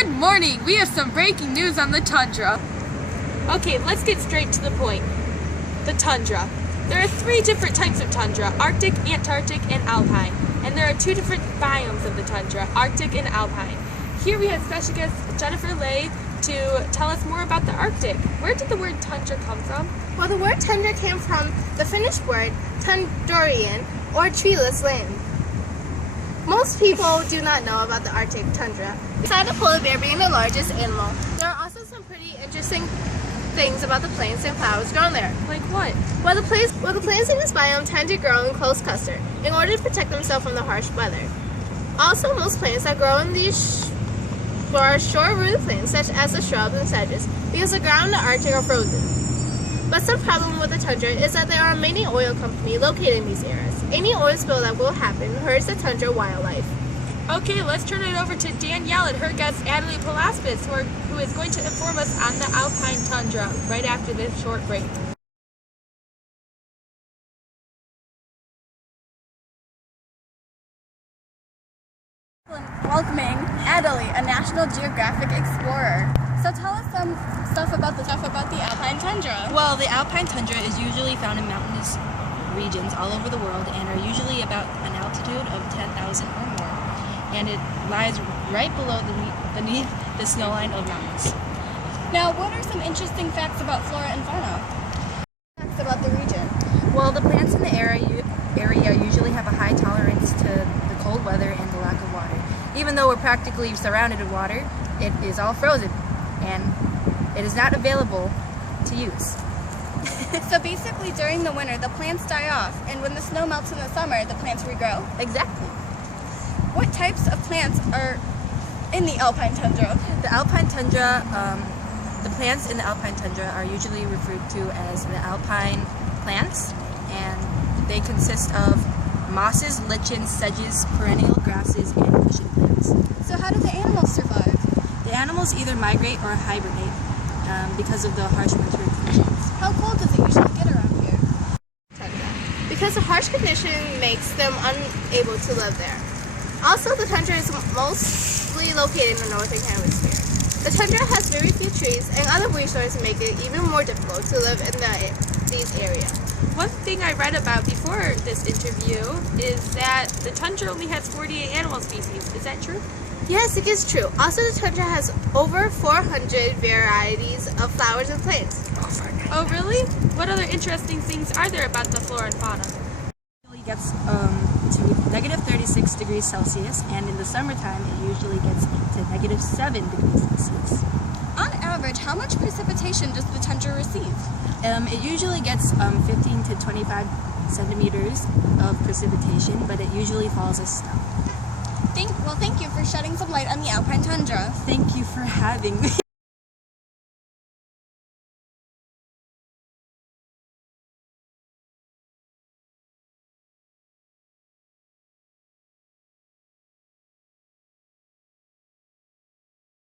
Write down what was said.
Good morning! We have some breaking news on the tundra. Okay, let's get straight to the point. The tundra. There are 3 different types of tundra: Arctic, Antarctic, and Alpine. And there are 2 different biomes of the tundra, Arctic and Alpine. Here we have special guest Jennifer Lay to tell us more about the Arctic. Where did the word tundra come from? Well, the word tundra came from the Finnish word tundurian, or treeless land. Most people do not know about the Arctic tundra. Besides the polar bear being the largest animal, there are also some pretty interesting things about the plants and flowers grown there. Like what? Well, the plants in this biome tend to grow in close cluster in order to protect themselves from the harsh weather. Also, most plants that grow in these are short-rooted plants, such as the shrubs and sedges, because the ground in the Arctic are frozen. But some problem with the tundra is that there are many oil companies located in these areas. Any oil spill that will happen hurts the tundra wildlife. Okay, let's turn it over to Danielle and her guest Adelie Palaspis, who is going to inform us on the Alpine tundra right after this short break. Welcoming Adelie, a National Geographic explorer. So tell us some stuff about the Alpine tundra. Well, the Alpine tundra is usually found in mountainous regions all over the world and are usually about an altitude of 10,000 or more. And it lies right below beneath the snowline of mountains. Now, what are some interesting facts about flora and fauna? Facts about the region. Well, the plants in the area usually have a high tolerance to the cold weather and the lack of water. Even though we're practically surrounded in water, it is all frozen and it is not available to use. So basically during the winter the plants die off, and when the snow melts in the summer the plants regrow? Exactly. What types of plants are in the Alpine tundra? The Alpine tundra, the plants in the Alpine tundra are usually referred to as the alpine plants, and they consist of mosses, lichens, sedges, perennial grasses, and cushion plants. So how do the animals survive? The animals either migrate or hibernate because of the harsh winter conditions. How cold does it usually get around here? Because the harsh condition makes them unable to live there. Also, the tundra is mostly located in the northern hemisphere. The tundra has very few trees, and other resources make it even more difficult to live in these areas. One thing I read about before this interview is that the tundra only has 48 animal species. Is that true? Yes, it is true. Also, the tundra has over 400 varieties of flowers and plants. Oh, really? What other interesting things are there about the flora and fauna? It usually gets to negative 36 degrees Celsius, and in the summertime it usually gets to negative 7 degrees Celsius. On average, how much precipitation does the tundra receive? It usually gets 15 to 25 centimeters of precipitation, but it usually falls as snow. Thank you for shedding some light on the Alpine tundra. Thank you for having me.